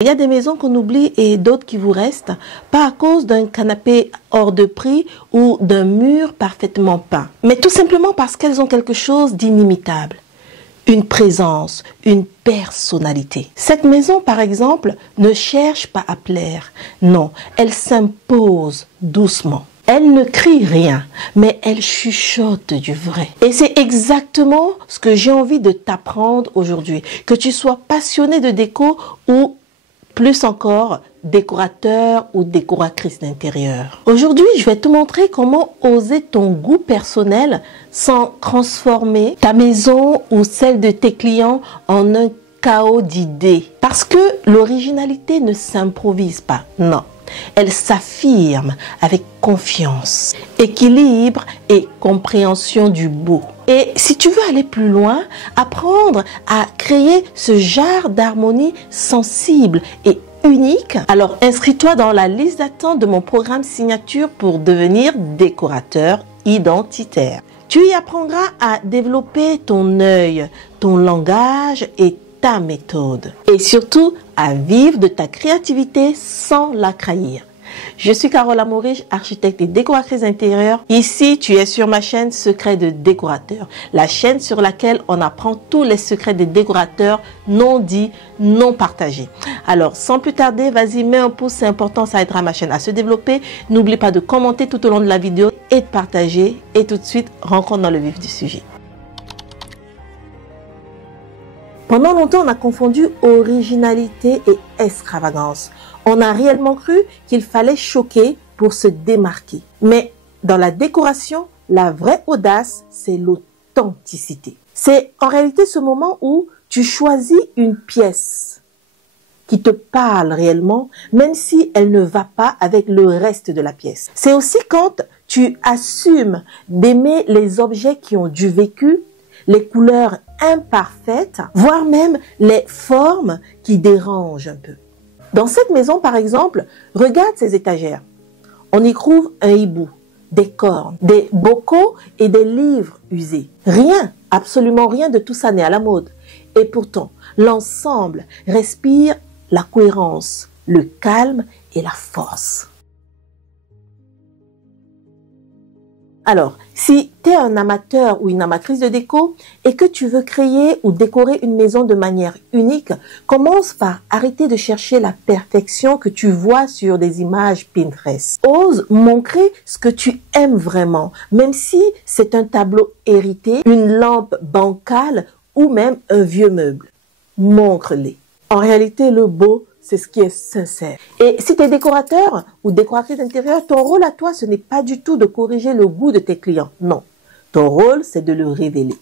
Il y a des maisons qu'on oublie et d'autres qui vous restent, pas à cause d'un canapé hors de prix ou d'un mur parfaitement peint, mais tout simplement parce qu'elles ont quelque chose d'inimitable. Une présence, une personnalité. Cette maison, par exemple, ne cherche pas à plaire. Non, elle s'impose doucement. Elle ne crie rien, mais elle chuchote du vrai. Et c'est exactement ce que j'ai envie de t'apprendre aujourd'hui. Que tu sois passionné de déco ou plus encore, décorateur ou décoratrice d'intérieur. Aujourd'hui, je vais te montrer comment oser ton goût personnel sans transformer ta maison ou celle de tes clients en un chaos d'idées. Parce que l'originalité ne s'improvise pas, non. Elle s'affirme avec confiance, équilibre et compréhension du beau. Et si tu veux aller plus loin, apprendre à créer ce genre d'harmonie sensible et unique, alors inscris-toi dans la liste d'attente de mon programme signature pour devenir décorateur identitaire. Tu y apprendras à développer ton œil, ton langage et ta méthode. Et surtout, à vivre de ta créativité sans la trahir. Je suis Carole Amorige, architecte et décoratrice intérieure. Ici, tu es sur ma chaîne Secrets de décorateur, la chaîne sur laquelle on apprend tous les secrets des décorateurs non dits, non partagés. Alors, sans plus tarder, vas-y, mets un pouce, c'est important, ça aidera ma chaîne à se développer. N'oublie pas de commenter tout au long de la vidéo et de partager. Et tout de suite, rencontre dans le vif du sujet. Pendant longtemps, on a confondu originalité et extravagance. On a réellement cru qu'il fallait choquer pour se démarquer. Mais dans la décoration, la vraie audace, c'est l'authenticité. C'est en réalité ce moment où tu choisis une pièce qui te parle réellement, même si elle ne va pas avec le reste de la pièce. C'est aussi quand tu assumes d'aimer les objets qui ont du vécu, les couleurs imparfaites, voire même les formes qui dérangent un peu. Dans cette maison, par exemple, regarde ces étagères. On y trouve un hibou, des cornes, des bocaux et des livres usés. Rien, absolument rien de tout ça n'est à la mode. Et pourtant, l'ensemble respire la cohérence, le calme et la force. Alors, si tu es un amateur ou une amatrice de déco et que tu veux créer ou décorer une maison de manière unique, commence par arrêter de chercher la perfection que tu vois sur des images Pinterest. Ose montrer ce que tu aimes vraiment, même si c'est un tableau hérité, une lampe bancale ou même un vieux meuble. Montre-les. En réalité, le beau, c'est ce qui est sincère. Et si tu es décorateur ou décoratrice d'intérieur, ton rôle à toi, ce n'est pas du tout de corriger le goût de tes clients. Non. Ton rôle, c'est de le révéler.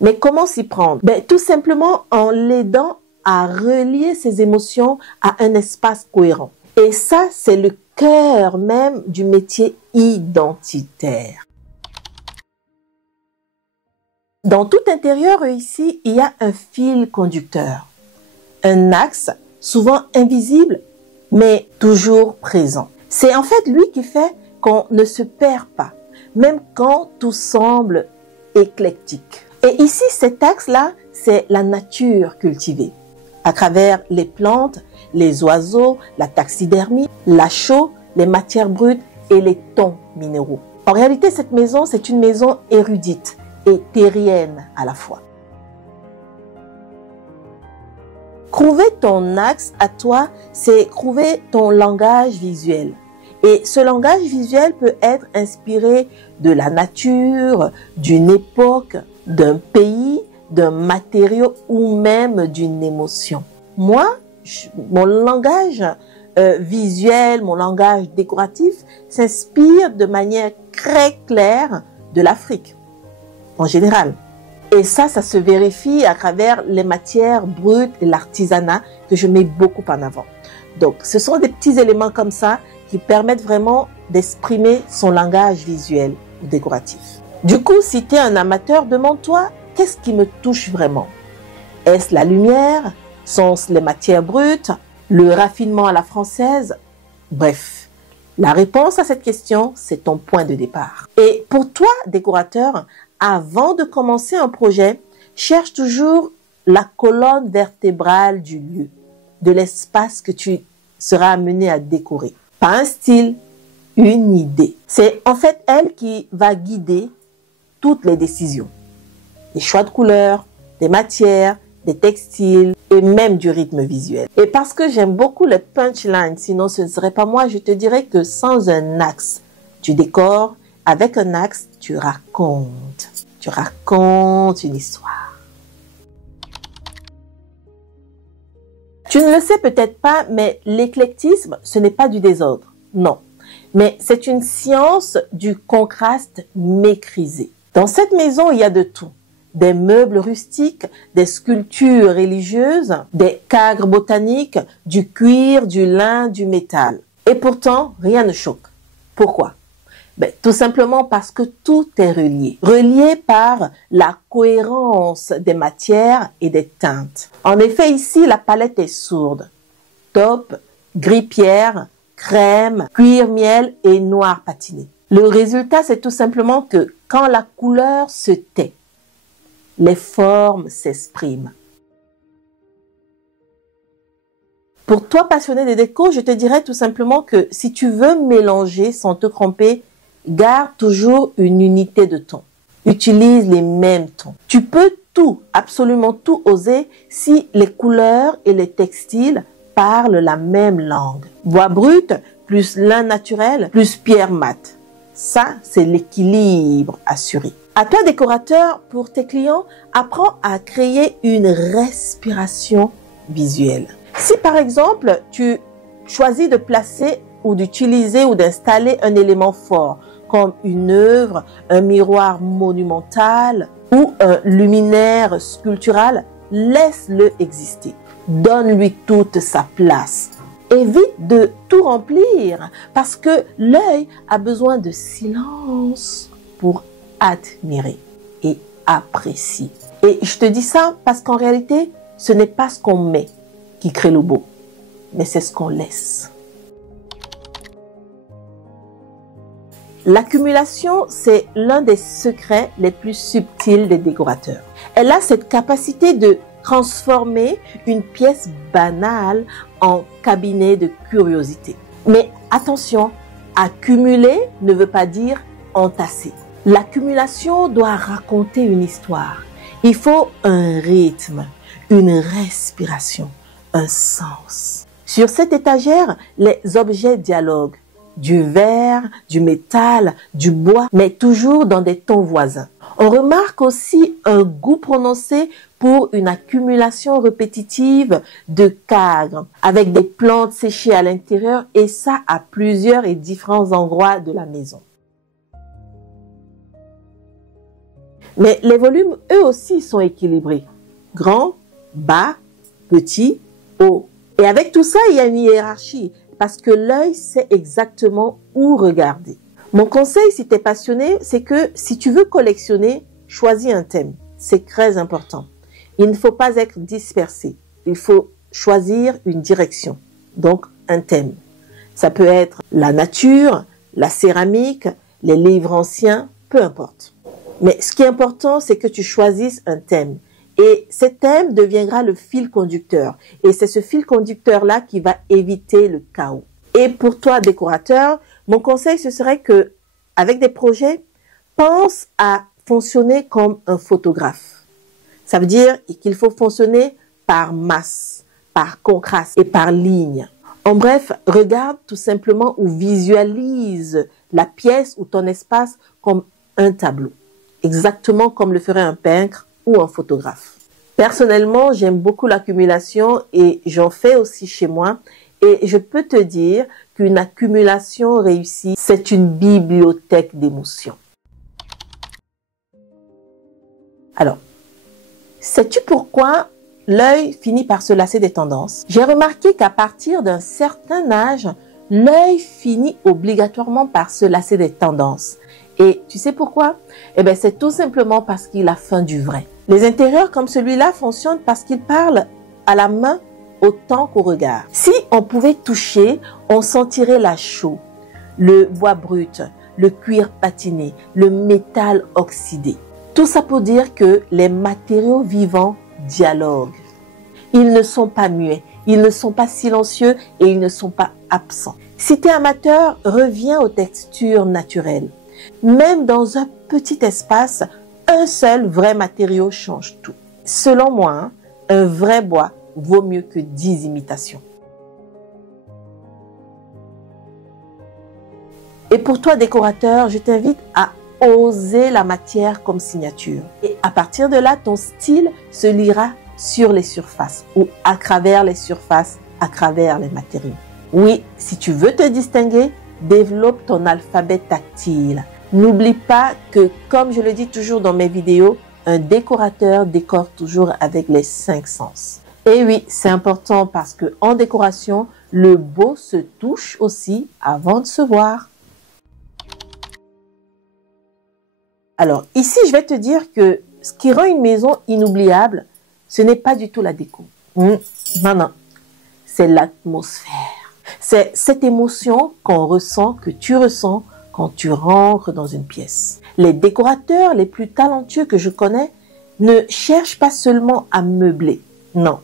Mais comment s'y prendre? Tout simplement en l'aidant à relier ses émotions à un espace cohérent. Et ça, c'est le cœur même du métier identitaire. Dans tout intérieur, ici, il y a un fil conducteur. Un axe souvent invisible, mais toujours présent. C'est en fait lui qui fait qu'on ne se perd pas, même quand tout semble éclectique. Et ici, cet axe-là, c'est la nature cultivée. À travers les plantes, les oiseaux, la taxidermie, la chaux, les matières brutes et les tons minéraux. En réalité, cette maison, c'est une maison érudite et terrienne à la fois. Trouver ton axe à toi, c'est trouver ton langage visuel. Et ce langage visuel peut être inspiré de la nature, d'une époque, d'un pays, d'un matériau ou même d'une émotion. Moi, mon langage visuel, mon langage décoratif s'inspire de manière très claire de l'Afrique, en général. Et ça se vérifie à travers les matières brutes et l'artisanat que je mets beaucoup en avant. Donc, ce sont des petits éléments comme ça qui permettent vraiment d'exprimer son langage visuel ou décoratif. Du coup, si tu es un amateur, demande-toi, qu'est-ce qui me touche vraiment? Est-ce la lumière? Sont-ce les matières brutes? Le raffinement à la française? Bref, la réponse à cette question, c'est ton point de départ. Et pour toi, décorateur, avant de commencer un projet, cherche toujours la colonne vertébrale du lieu. de l'espace que tu seras amené à décorer. Pas un style, une idée. C'est en fait elle qui va guider toutes les décisions. Les choix de couleurs, des matières, des textiles et même du rythme visuel. Et parce que j'aime beaucoup les punchlines, sinon ce ne serait pas moi, je te dirais que sans un axe, tu décores, avec un axe, tu racontes. Tu racontes une histoire. Tu ne le sais peut-être pas, mais l'éclectisme, ce n'est pas du désordre. Non. Mais c'est une science du contraste maîtrisé. Dans cette maison, il y a de tout. Des meubles rustiques, des sculptures religieuses, des cadres botaniques, du cuir, du lin, du métal. Et pourtant, rien ne choque. Pourquoi? Tout simplement parce que tout est relié. Relié par la cohérence des matières et des teintes. En effet, ici, la palette est sourde. Taupe, gris pierre, crème, cuir miel et noir patiné. Le résultat, c'est tout simplement que quand la couleur se tait, les formes s'expriment. Pour toi, passionné des décos, je te dirais tout simplement que si tu veux mélanger sans te tromper, garde toujours une unité de ton. Utilise les mêmes tons. Tu peux tout, absolument tout oser si les couleurs et les textiles parlent la même langue. Bois brut plus lin naturel plus pierre mate. Ça, c'est l'équilibre assuré. À toi, décorateur, pour tes clients, apprends à créer une respiration visuelle. Si par exemple, tu choisis de placer ou d'utiliser ou d'installer un élément fort, comme une œuvre, un miroir monumental ou un luminaire sculptural, laisse-le exister. Donne-lui toute sa place. Évite de tout remplir parce que l'œil a besoin de silence pour admirer et apprécier. Et je te dis ça parce qu'en réalité, ce n'est pas ce qu'on met qui crée le beau, mais c'est ce qu'on laisse. L'accumulation, c'est l'un des secrets les plus subtils des décorateurs. Elle a cette capacité de transformer une pièce banale en cabinet de curiosité. Mais attention, accumuler ne veut pas dire entasser. L'accumulation doit raconter une histoire. Il faut un rythme, une respiration, un sens. Sur cette étagère, les objets dialoguent. Du verre, du métal, du bois, mais toujours dans des tons voisins. On remarque aussi un goût prononcé pour une accumulation répétitive de cadres avec des plantes séchées à l'intérieur et ça à plusieurs et différents endroits de la maison. Mais les volumes, eux aussi, sont équilibrés. Grands, bas, petits, hauts. Et avec tout ça, il y a une hiérarchie. Parce que l'œil sait exactement où regarder. Mon conseil, si tu es passionné, c'est que si tu veux collectionner, choisis un thème. C'est très important. Il ne faut pas être dispersé. Il faut choisir une direction. Donc, un thème. Ça peut être la nature, la céramique, les livres anciens, peu importe. Mais ce qui est important, c'est que tu choisisses un thème. Et ce thème deviendra le fil conducteur. Et c'est ce fil conducteur-là qui va éviter le chaos. Et pour toi, décorateur, mon conseil, ce serait que, avec des projets, pense à fonctionner comme un photographe. Ça veut dire qu'il faut fonctionner par masse, par contraste et par ligne. En bref, regarde tout simplement ou visualise la pièce ou ton espace comme un tableau. Exactement comme le ferait un peintre ou un photographe. Personnellement, j'aime beaucoup l'accumulation et j'en fais aussi chez moi. Et je peux te dire qu'une accumulation réussie, c'est une bibliothèque d'émotions. Alors, sais-tu pourquoi l'œil finit par se lasser des tendances? J'ai remarqué qu'à partir d'un certain âge, l'œil finit obligatoirement par se lasser des tendances. Et tu sais pourquoi? Eh bien, c'est tout simplement parce qu'il a faim du vrai. Les intérieurs comme celui-là fonctionnent parce qu'ils parlent à la main autant qu'au regard. Si on pouvait toucher, on sentirait la chaux, le bois brut, le cuir patiné, le métal oxydé. Tout ça pour dire que les matériaux vivants dialoguent. Ils ne sont pas muets, Ils ne sont pas silencieux et ils ne sont pas absents. Si tu es amateur, reviens aux textures naturelles. Même dans un petit espace, un seul vrai matériau change tout. Selon moi, un vrai bois vaut mieux que 10 imitations. Et pour toi, décorateur, je t'invite à oser la matière comme signature. Et à partir de là, ton style se lira sur les surfaces ou à travers les surfaces, à travers les matériaux. Oui, si tu veux te distinguer, développe ton alphabet tactile. N'oublie pas que, comme je le dis toujours dans mes vidéos, un décorateur décore toujours avec les 5 sens. Et oui, c'est important parce que en décoration, le beau se touche aussi avant de se voir. Alors ici, je vais te dire que ce qui rend une maison inoubliable, ce n'est pas du tout la déco. Non, non, c'est l'atmosphère. C'est cette émotion qu'on ressent, que tu ressens quand tu rentres dans une pièce. Les décorateurs les plus talentueux que je connais ne cherchent pas seulement à meubler. Non,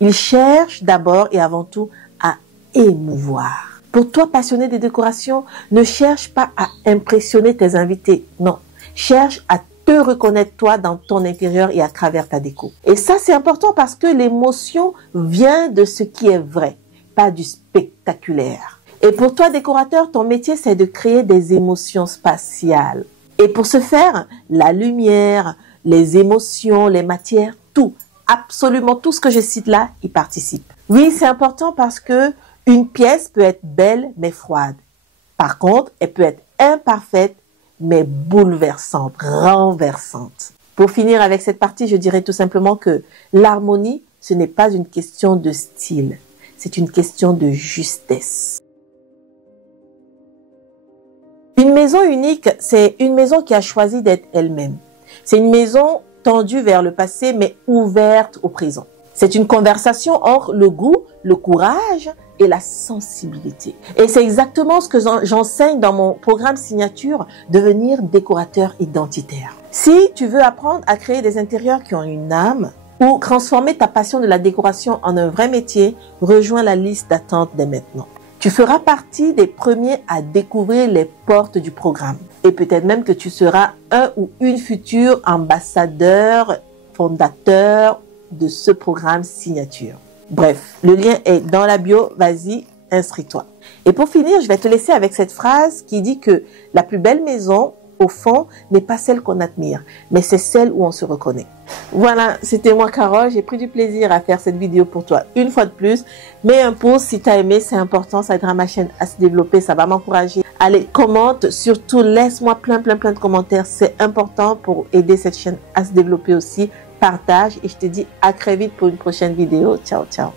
ils cherchent d'abord et avant tout à émouvoir. Pour toi, passionné des décorations, ne cherche pas à impressionner tes invités. Non, cherche à te reconnaître toi dans ton intérieur et à travers ta déco. Et ça, c'est important parce que l'émotion vient de ce qui est vrai, pas du spectaculaire. Et pour toi, décorateur, ton métier, c'est de créer des émotions spatiales. Et pour ce faire, la lumière, les émotions, les matières, tout, absolument tout ce que je cite là, y participe. Oui, c'est important parce que une pièce peut être belle mais froide. Par contre, elle peut être imparfaite mais bouleversante, renversante. Pour finir avec cette partie, je dirais tout simplement que l'harmonie, ce n'est pas une question de style, c'est une question de justesse. Une maison unique, c'est une maison qui a choisi d'être elle-même. C'est une maison tendue vers le passé, mais ouverte au présent. C'est une conversation entre le goût, le courage et la sensibilité. Et c'est exactement ce que j'enseigne dans mon programme signature, devenir décorateur identitaire. Si tu veux apprendre à créer des intérieurs qui ont une âme ou transformer ta passion de la décoration en un vrai métier, rejoins la liste d'attente dès maintenant. Tu feras partie des premiers à découvrir les portes du programme. Et peut-être même que tu seras un ou une future ambassadeur, fondateur de ce programme signature. Bref, le lien est dans la bio, vas-y, inscris-toi. Et pour finir, je vais te laisser avec cette phrase qui dit que la plus belle maison, au fond, n'est pas celle qu'on admire, mais c'est celle où on se reconnaît. Voilà, c'était moi Carole, j'ai pris du plaisir à faire cette vidéo pour toi une fois de plus. Mets un pouce si tu as aimé, c'est important, ça aidera ma chaîne à se développer, ça va m'encourager. Allez, commente, surtout laisse-moi plein de commentaires, c'est important pour aider cette chaîne à se développer aussi. Partage et je te dis à très vite pour une prochaine vidéo. Ciao, ciao.